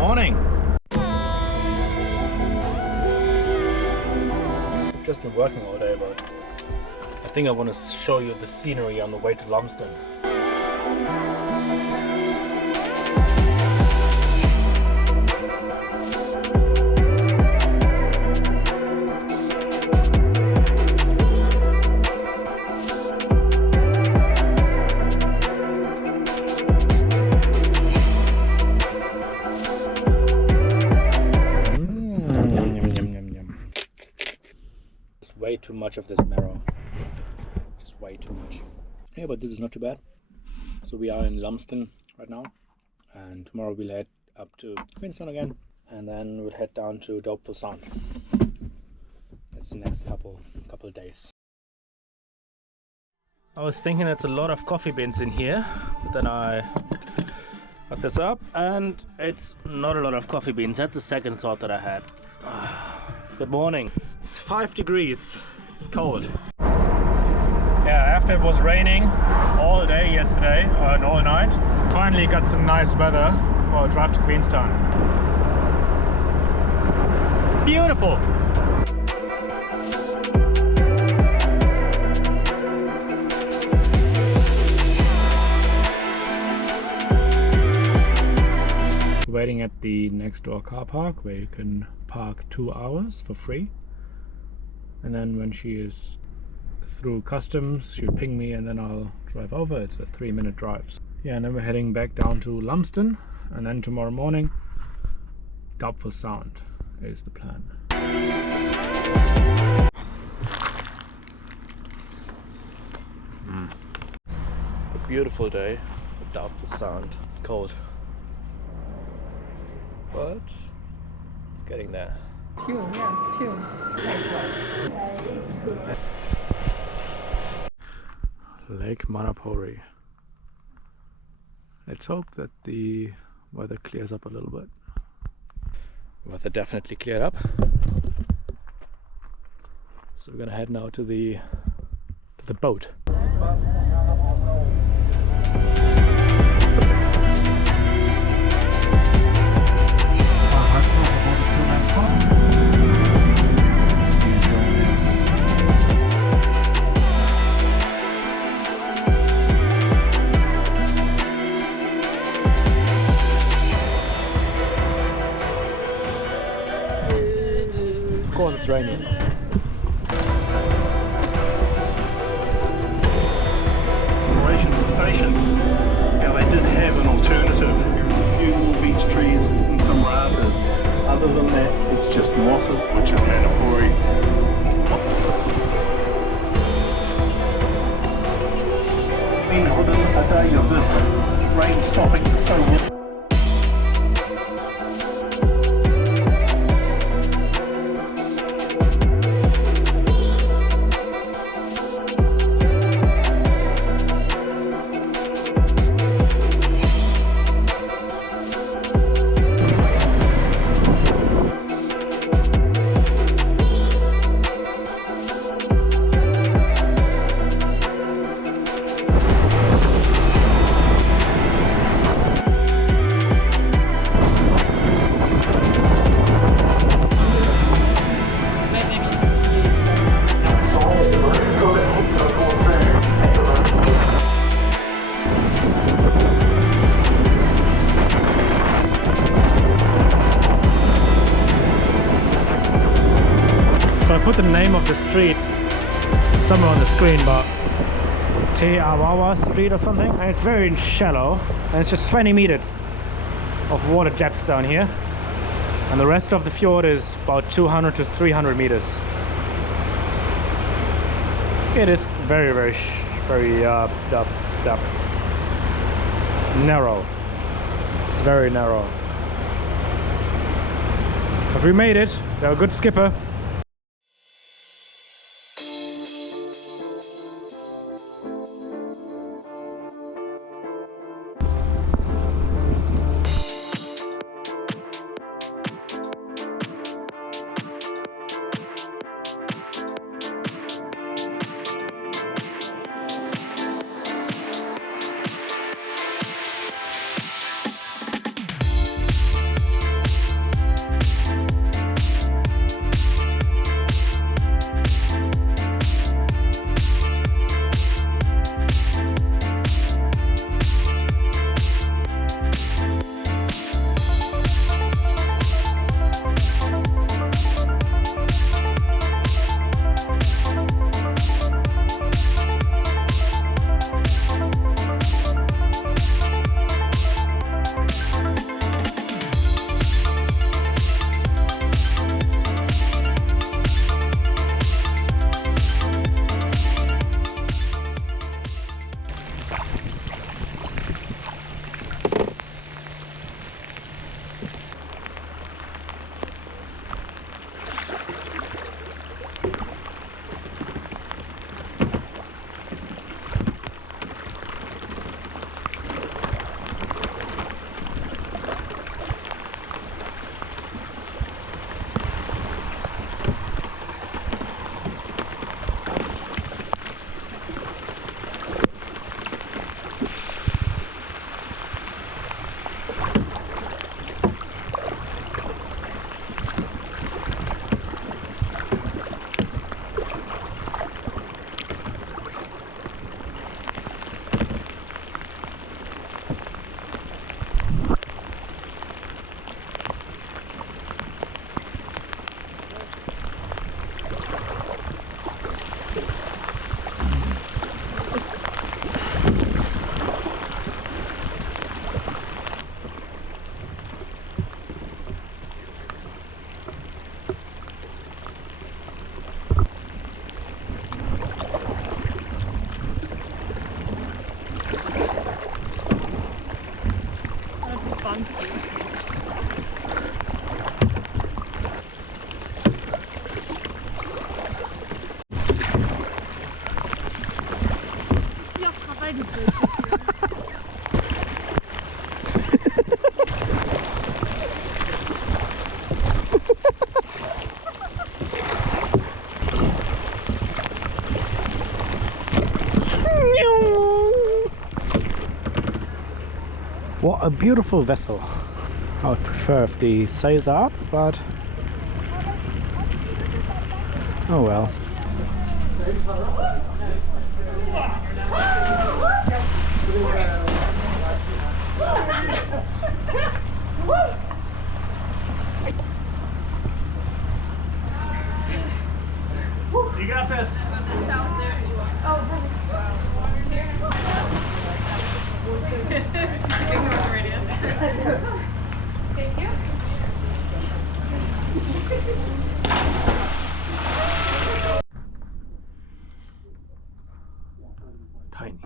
Morning! I've just been working all day, but I think I want to show you the scenery on the way to Lumsden. Way too much of this marrow, just way too much. Yeah, but this is not too bad. So we are in Lumsden right now, and tomorrow we'll head up to Queenstown again, and then we'll head down to Doubtful Sound. That's the next couple of days. I was thinking that's a lot of coffee beans in here, but then I got this up and it's not a lot of coffee beans. That's the second thought that I had. Good morning. It's 5 degrees. It's cold. Yeah, after it was raining all day yesterday and all night, finally got some nice weather for a drive to Queenstown. Beautiful. Waiting at the next door car park where you can park 2 hours for free, and then when she is through customs she'll ping me and then I'll drive over. It's a 3-minute drive. Yeah, and then we're heading back down to Lumsden, and then tomorrow morning Doubtful Sound is the plan. A beautiful day at Doubtful Sound. Cold, but it's getting there. Lake Manapuri. Let's hope that the weather clears up a little bit. Weather definitely cleared up. So we're gonna head now to the boat. Of course it's raining. Operation of the station. Now they did have an alternative. There was a few more beech trees and some rafters. Other than that, it's just mosses, which is mandatory. I mean, within a day of this rain stopping, so I put the name of the street somewhere on the screen, but Patea Street or something, and it's very shallow, and it's just 20 meters of water depth down here, and the rest of the fjord is about 200 to 300 meters. It is very narrow. It's very narrow, but we made it. They're a good skipper. a beautiful vessel. I would prefer if the sails are up, but oh well. You got this. Thank you. Tiny.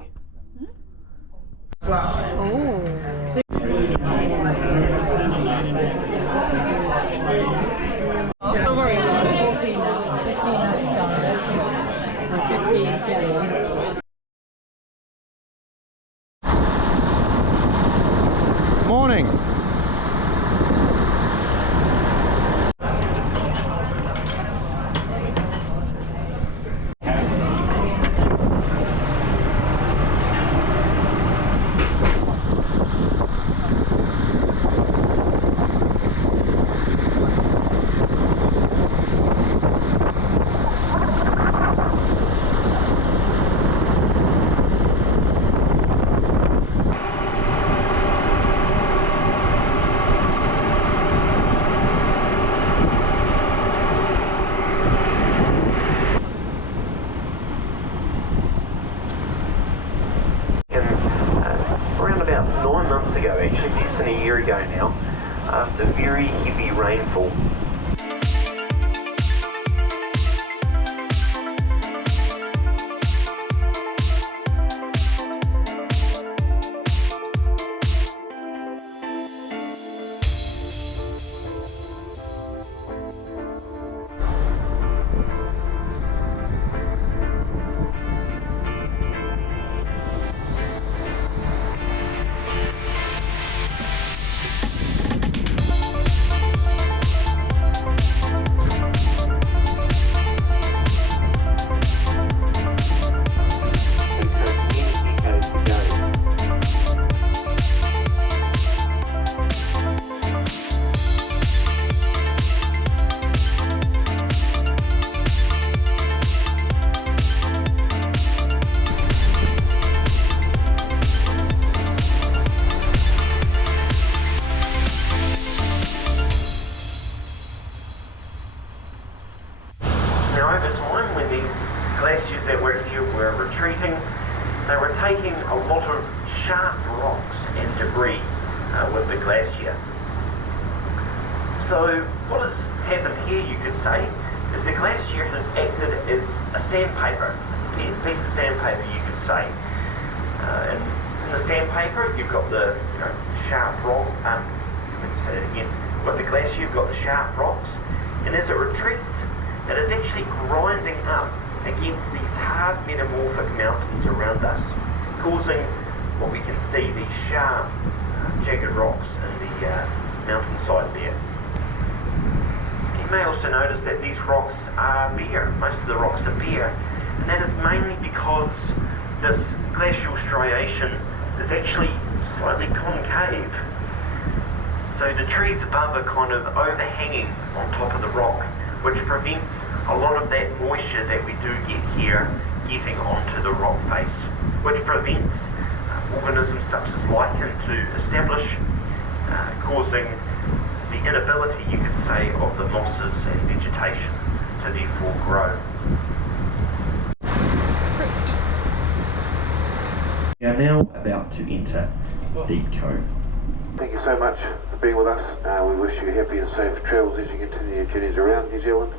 Don't worry, 14 now. 15 now. 15. Morning. Around about 9 months ago, actually less than a year ago now, after very heavy rainfall. Now over time, when these glaciers that were here were retreating, they were taking a lot of sharp rocks and debris with the glacier. So what has happened here, you could say, is the glacier has acted as a sandpaper, a piece of sandpaper, you could say. And in the sandpaper, you've got the sharp rock. Let me say it again. With the glacier, you've got the sharp rocks, and as it retreats, it is actually grinding up against these hard metamorphic mountains around us, causing what we can see, these sharp, jagged rocks in the mountainside there. You may also notice that these rocks are bare. Most of the rocks are bare, and that is mainly because this glacial striation is actually slightly concave. So the trees above are kind of overhanging on top of the rock, which prevents a lot of that moisture that we do get here getting onto the rock face, which prevents organisms such as lichen to establish, causing the inability, you could say, of the mosses and vegetation to therefore grow. We are now about to enter Deep Cove. Thank you so much for being with us. We wish you happy and safe travels as you continue your journeys around New Zealand.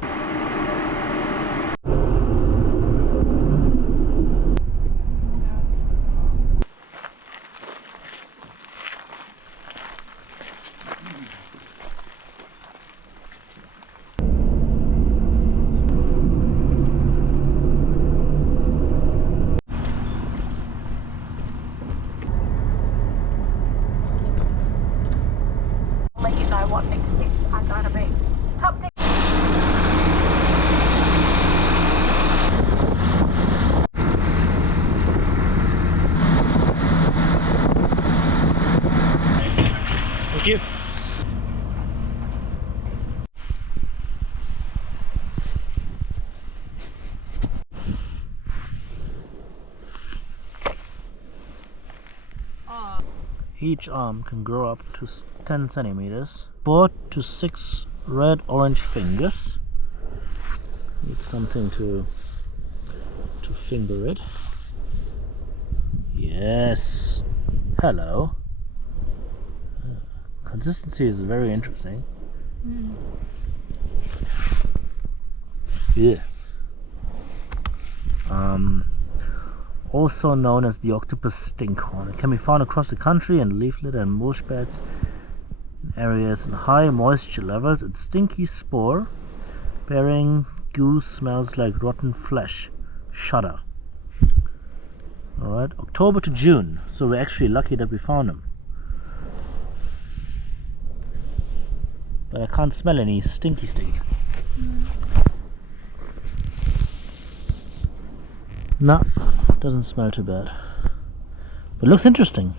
Let you know what next steps are going to be. Top deck. Each arm can grow up to 10 centimeters. 4 to 6 red-orange fingers. Need something to finger it. Yes. Hello. Consistency is very interesting. Yeah. Also known as the octopus stinkhorn. It can be found across the country in leaf litter and mulch beds in areas in high moisture levels. Its stinky spore bearing goo smells like rotten flesh. Shudder. Alright, October to June. So we're actually lucky that we found them. But I can't smell any stinky stink. No, doesn't smell too bad. But looks interesting.